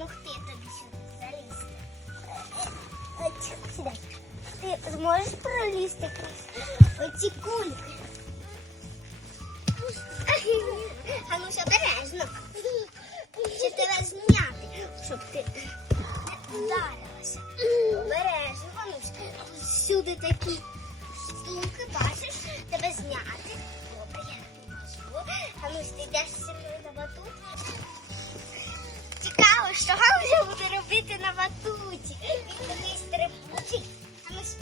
допомогти тобі сюди залізти. Сідай. Ти зможеш пролізти крізь оці кульки? А ну ж обережно. Чотири раз зняти, щоб ти не вдарилася. Обережно, Ануш. Тут всюди такі штуки, бачиш, тебе зняти. Добре. Ануш, ти йдеш зі мною на батут. Буде на батуті. Він такий стрибучий. Дивись.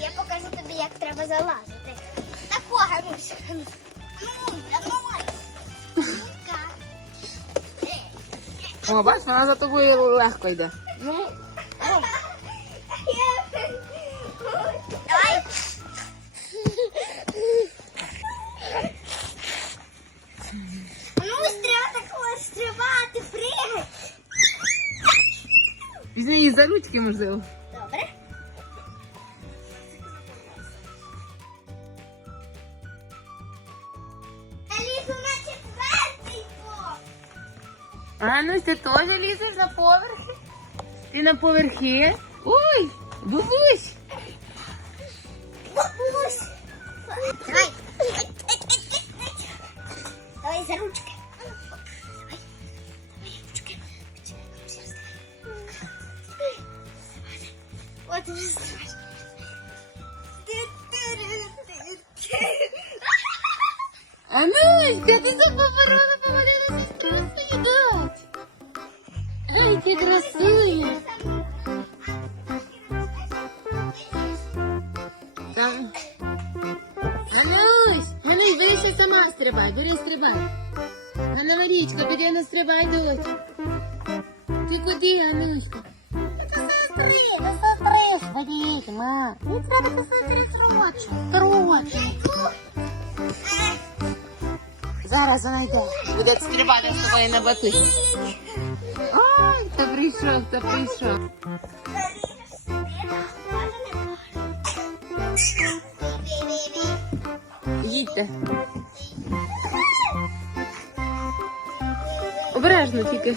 Я покажу тобі, як треба залазити. Тако, Гануш. Ну, давай. О, бач, вона за тобою легко йде. Ну, за ручки, можливо. Добре. Алісу на четвертий. А ну ти теж лізеш на поверхи? Ти на поверхи? Ой, бабусь! Бабусь. Давай. Давай за ручки. Вот уже страшно. Ануська, ти запоборола помолилася з красою, дочь. Ай, ти красує. Там. Анусь, Анусь, бери ще сама стрибай, бери стрибай. Ганна Марічка, піди не стрибай, дочь. Ти куди, Ануська? Ходіть, ма. Не треба сестри срочі. Срочі. Зараз вона йде. Буде стрибати з тобою на батуті. Ой, хто прийшов, хто прийшов. Їдьте. Обережно тільки.